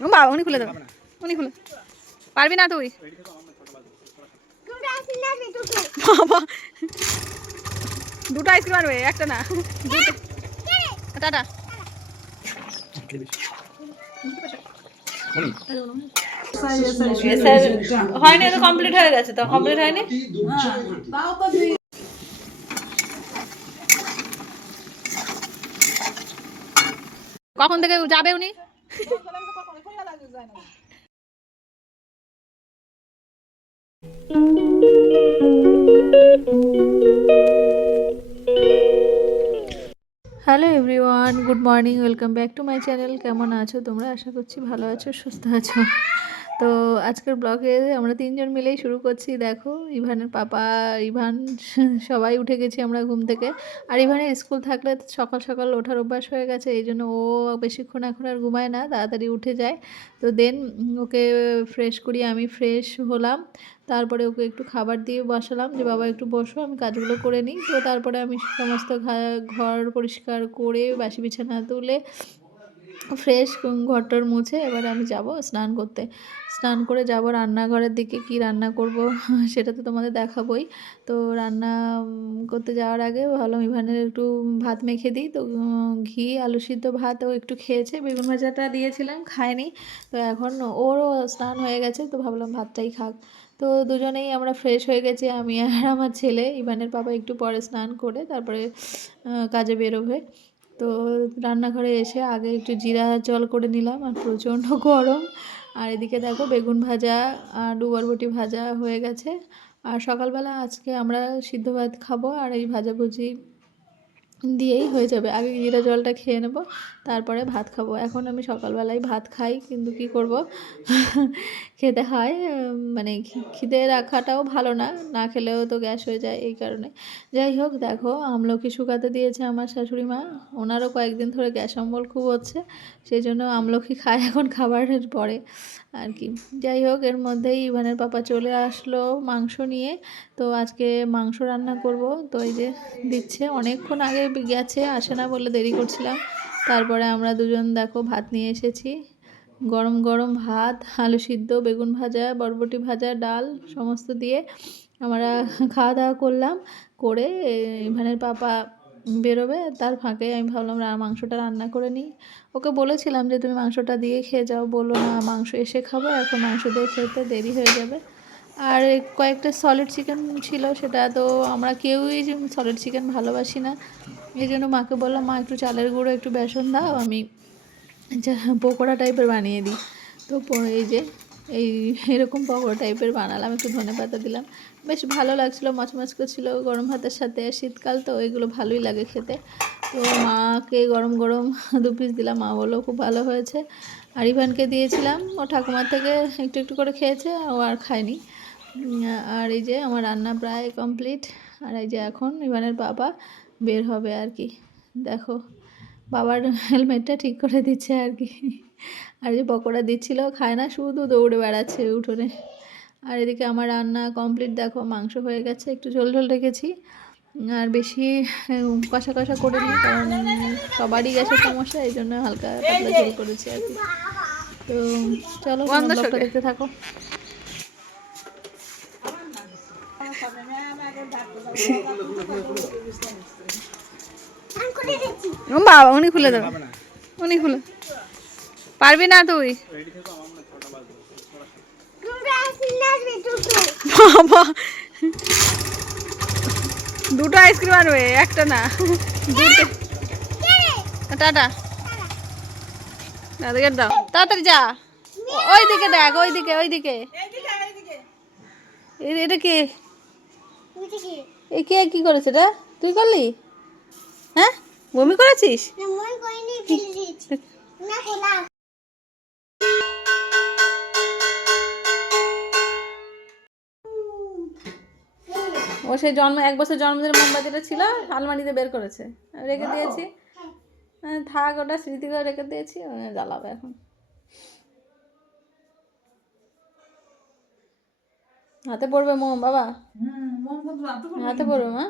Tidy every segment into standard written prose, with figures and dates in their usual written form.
বাবা উনি খুলে দেবে, উনি খুলে পারবি না তুই বাবা। দুটো আইসক্রিম আনবে, একটা না। টাটা। হয়নি তো, কমপ্লিট হয়ে গেছে তো, কমপ্লিট হয়নি। কখন থেকে যাবে উনি? Hello everyone, good morning, welcome back to my channel. কেমন আছো তোমরা? আশা করছি ভালো আছো, সুস্থ আছো। তো আজকের ব্লগে আমরা তিনজন মিলেই শুরু করছি। দেখো ইভানের পাপা, ইভান, সবাই উঠে গেছি আমরা ঘুম থেকে। আর ইভানের স্কুল থাকলে সকাল সকাল ওঠার অভ্যাস হয়ে গেছে, এই জন্য ও বেশিক্ষণ এখন আর ঘুমায় না, তাড়াতাড়ি উঠে যায়। তো দেন ওকে ফ্রেশ করি, আমি ফ্রেশ হলাম। তারপরে ওকে একটু খাবার দিয়ে বসালাম যে বাবা একটু বসো, আমি কাজগুলো করে নিই। তো তারপরে আমি সমস্ত ঘর পরিষ্কার করে বাসি বিছানা তুলে ফ্রেশ ঘরটর মুছে এবার আমি যাব স্নান করতে। স্নান করে যাব রান্নাঘরের দিকে, কি রান্না করব সেটা তো তোমাদের দেখাবই। তো রান্না করতে যাওয়ার আগে ভাবলাম ইভানের একটু ভাত মেখে দিই। তো ঘি আলু সিদ্ধ ভাত ও একটু খেয়েছে, বেগুন ভাজাটা দিয়েছিলাম খায়নি। তো এখন ওরও স্নান হয়ে গেছে, তো ভাবলাম ভাতটাই খাক। তো দুজনেই আমরা ফ্রেশ হয়ে গেছি, আমি আর আমার ছেলে। ইভানের বাবা একটু পরে স্নান করে তারপরে কাজে বেরোবে। তো রান্নাঘরে এসে আগে একটু জিরা জল করে নিলাম, আর প্রচণ্ড গরম। আর এদিকে দেখো বেগুন ভাজা আর বরবটি ভাজা হয়ে গেছে। আর সকালবেলা আজকে আমরা সিদ্ধ ভাত খাবো, আর এই ভাজাভুজি দিয়েই হয়ে যাবে। আগে জিরা জলটা খেয়ে নেব, তারপরে ভাত খাবো। এখন আমি সকালবেলায় ভাত খাই, কিন্তু কি করব খেতে হয়। মানে খিদে রাখাটাও ভালো না, না খেলেও তো গ্যাস হয়ে যায়, এই কারণে। যাই হোক, দেখো আমলকি শুকাতে দিয়েছে আমার শাশুড়ি মা। ওনারও কয়েকদিন ধরে গ্যাস অম্বল খুব হচ্ছে, সেই জন্য আমলকি খায় এখন খাবারের পরে আর কি। যাই হোক, এর মধ্যেই ইভানের পাপা চলে আসলো মাংস নিয়ে। তো আজকে মাংস রান্না করব। তো এই যে দিচ্ছে, অনেকক্ষণ আগে গেছে, আসে না বলে দেরি করছিলাম। তারপরে আমরা দুজন দেখো ভাত নিয়ে এসেছি, গরম গরম ভাত, আলু সিদ্ধ, বেগুন ভাজা, বরবটি ভাজা, ডাল সমস্ত দিয়ে আমরা খাওয়া দাওয়া করলাম। করে ইভানের পাপা বেরোবে, তার ফাঁকে আমি ভাবলাম মাংসটা রান্না করে নিই। ওকে বলেছিলাম যে তুমি মাংসটা দিয়ে খেয়ে যাও, বললো না মাংস এসে খাবো, এখন মাংস দিয়ে খেতে দেরি হয়ে যাবে। আর কয়েকটা সলিড চিকেন ছিল, সেটা তো আমরা কেউই সলিড চিকেন ভালোবাসি না। এই জন্য মাকে বললাম মা একটু চালের গুঁড়ো একটু বেসন দাও, আমি পকোড়া টাইপের বানিয়ে দিই। তো এই যে এই এরকম পকোড়া টাইপের বানালাম, একটু ধনেপাতা দিলাম, বেশ ভালো লাগছিলো, মচমচ করছিলো গরম ভাতের সাথে। শীতকাল তো এগুলো ভালোই লাগে খেতে। তো মাকে গরম গরম 2 পিস দিলাম, মা বললো খুব ভালো হয়েছে। আর ইভানকে দিয়েছিলাম, ও ঠাকুমার থেকে একটু একটু করে খেয়েছে, ও আর খায়নি। আর এই যে আমার রান্না প্রায় কমপ্লিট। আর এই যে এখন ইভানের বাবা বের হবে আর কি। দেখো বাবার হেলমেটটা ঠিক করে দিচ্ছে আর কি। আর যে পকোড়া দিচ্ছিল খায় না, শুধু দৌড়ে বেড়াচ্ছে উঠোনে। আর এদিকে আমার রান্না কমপ্লিট, দেখো মাংস হয়ে গেছে, একটু ঝোল ঝোল রেখেছি, আর বেশি কষা কষা করিনি, কারণ সবারই গ্যাসের সমস্যা, এই জন্য হালকা পাতলা ঝোল করেছি আর কি। তো চলো ব্লগটা দেখতে থাকো। বাবা উনি খুলে দেবে, উনি খুলে পারবি না তুই বাবা। দুটো আইসক্রিম আনবে, একটা না। টাটা, দাদাকে দাও, তাড়াতাড়ি যা। ওই দিকে দেখ, ওই দিকে, ওই দিকে। এটা কে? এই কে কি করেছে রে? তুই করলি? হ্যাঁ, বমি করেছিস? ও সেই 1 বছর জন্মদিনের মোমবাতিটা ছিল, আলমারিতে বের করেছে, রেখে দিয়েছি। থাক, ওটা স্মৃতি করে রেখে দিয়েছি, জ্বালাবে এখন। হাতে পড়বে মোম বাবা, হাতে পড়বে মা।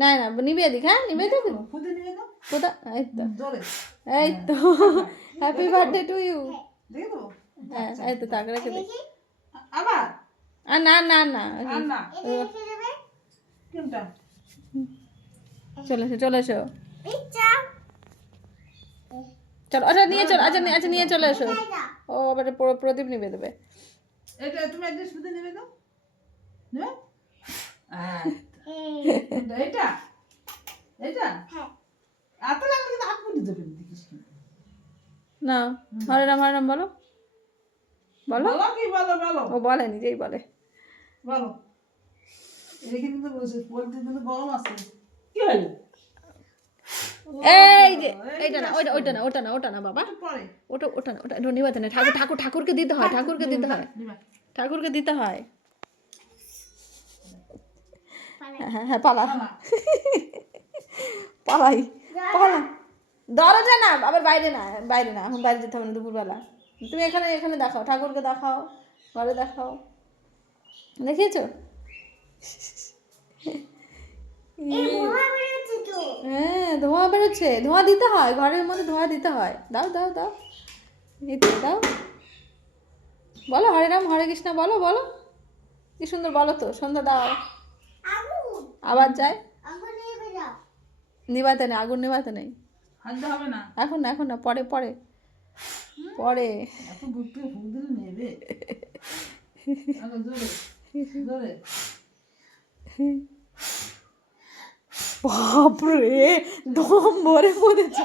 না না, নিবে দিক, হ্যাঁ নিবে দিক। কোথা? এই তো, এই তো হ্যাপি বার্থডে টু ইউ। দিয়ে দেবো হ্যাঁ এই তো তাক রেখে দে। আবার আর না না না আর না কোনটা চলে এসো চলে এসো চলো আচ্ছা নিয়ে চলো আচ্ছা নিয়ে চলে এসো। ও আবার প্রদীপ নিবে দেবে। এটা তুমি একটু শুধু নেবে দাও নেবে এটা এটা এত লাগলে কিন্তু হাত পুড়ে যাবে দেখিস না হরে রাম বলো বলো বলো কি বলো বলো ও বলে নিজেই বলে বলো এটা কিন্তু বলছে পোলট্রি কিন্তু গরম আছে কি হলো এই যে এইটা না ওটা না বাবা পরে ওটা না ওটা নিবাতে না ঠাকুরকে দিতে হয় ঠাকুরকে দিতে হয় হ্যাঁ পালা পালাই পালা দরজা না আবার বাইরে না এখন বাইরে যেতে হবে না দুপুরবেলা। তুমি এখানে দেখাও ঠাকুরকে দেখাও ঘরে দেখাও দেখিয়েছো হ্যাঁ ধোঁয়া বেরোচ্ছে ধোঁয়া দিতে হয় ঘরের মধ্যে ধোঁয়া দিতে হয় দাও এই তো দাও বলো হরে রাম হরে কৃষ্ণ বলো কি সুন্দর বলো তো সন্ধ্যা দাও আবার যায় নিবাতে নেই আগুন নিবাতে নেই হাতে হবে না এখন না পরে এখন বুঝতে ফুল দিলে নেবে আগে জোরে বাপরে দম ভরে ফুদিচ্ছে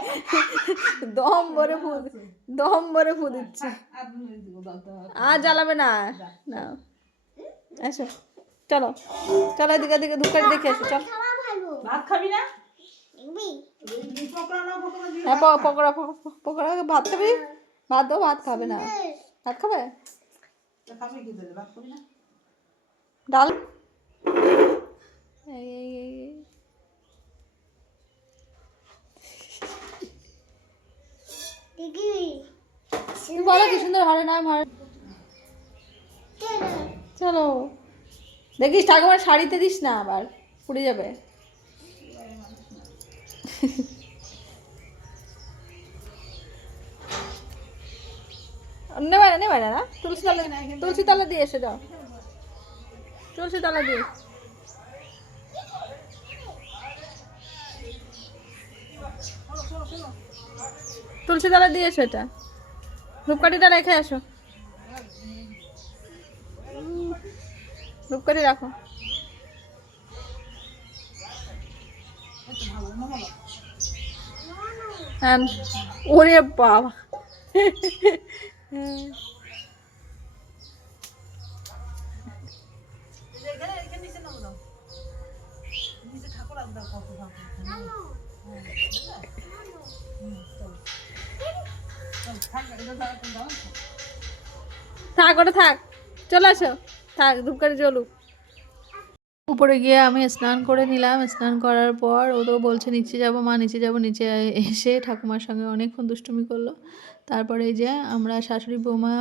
আর জ্বালাবে না এসো চলো এদিকে ধূপকাঠি দেখে এসো চল ভাত খাবি না হ্যাঁ পকোড়া ভাত খাবি ভাত দাও ভাত খাবে না ভাত খাবে ডাল বলো কি সুন্দর হরে নাম হরে চলো দেখিস ঠাকুমার শাড়িতে দিস না আবার পুড়ে যাবে নেবে না তুলসী তলা দিয়ে এসে যাও তুলসী তলা দিয়ে এসো এটা ধূপকাঠিটা রেখে আসো ধূপকাঠি রাখো হ্যাঁ ওরে বাবা থাক চলে আসো থাক ধূপকাঠি জ্বলুক। উপরে গিয়ে আমি স্নান করে নিলাম স্নান করার পর ও তো বলছে নিচে যাব মা নিচে এসে ঠাকুমার সঙ্গে অনেকক্ষণ দুষ্টুমি করলো। তারপরে এই যে আমরা শাশুড়ি বৌমা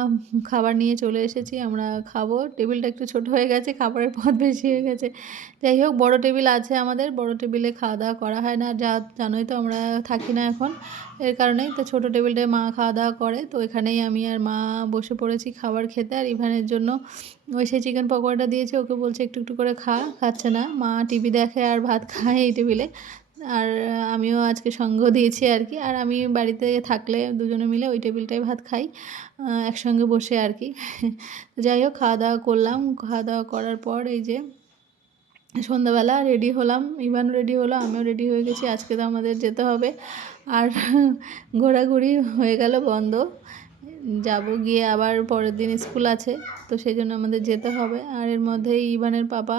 খাবার নিয়ে চলে এসেছি আমরা খাবো। টেবিলটা একটু ছোট হয়ে গেছে খাবারের পদ বেশি হয়ে গেছে যাই হোক বড় টেবিল আছে আমাদের বড় টেবিলে খাওয়া দাওয়া করা হয় না জানোই তো আমরা থাকি না এখন এর কারণেই তো ছোটো টেবিলটায় মা খাওয়া দাওয়া করে তো এখানেই আমি আর মা বসে পড়েছি খাবার খেতে। আর ইভানের জন্য ওই সেই চিকেন পকোড়াটা দিয়েছে ওকে বলছে একটু করে খাচ্ছে না মা টিভি দেখে আর ভাত খায় এই টেবিলে আর আমিও আজকে সঙ্গ দিয়েছি আর কি। আর আমি বাড়িতে থাকলে দুজনে মিলে ওই টেবিলটায় ভাত খাই একসঙ্গে বসে আর কি। যাই হোক খাওয়া দাওয়া করলাম খাওয়া দাওয়া করার পর এই যে সন্ধ্যাবেলা রেডি হলাম ইভান রেডি হলো আমিও রেডি হয়ে গেছি আজকে তো আমাদের যেতে হবে। আর ঘোরাঘুরি হয়ে গেল বন্ধ যাব গিয়ে আবার পরের দিন স্কুল আছে তো সেই জন্য আমাদের যেতে হবে। আর এর মধ্যেই ইভানের পাপা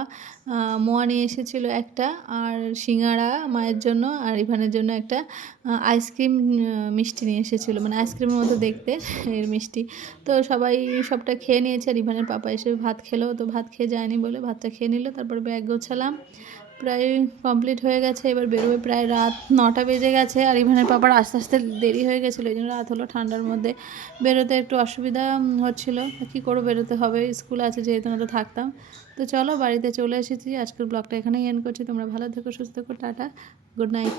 মোয়া নিয়ে এসেছিলো একটা আর সিঙ্গাড়া মায়ের জন্য আর ইভানের জন্য একটা আইসক্রিম মিষ্টি নিয়ে এসেছিলো মানে আইসক্রিমের মতো দেখতে এর মিষ্টি তো সবাই সবটা খেয়ে নিয়েছে। আর ইভানের পাপা এসে ভাত খেলো তো ভাত খেয়ে যায়নি বলে ভাতটা খেয়ে নিল তারপরে ব্যাগ গোছালাম প্রায় কমপ্লিট হয়ে গেছে এবার বেরোবে প্রায় রাত 9টা বেজে গেছে। আর ইভানের পাপার আস্তে আস্তে দেরি হয়ে গেছিলো এই জন্য রাত হলো ঠান্ডার মধ্যে বেরোতে একটু অসুবিধা হচ্ছিলো কী করে বেরোতে হবে স্কুল আছে যেহেতু না তো থাকতাম। তো চলো বাড়িতে চলে এসেছি আজকের ব্লগটা এখানেই এন্ড করছি তোমরা ভালো থেকো সুস্থ থেকো টাটা গুড নাইট।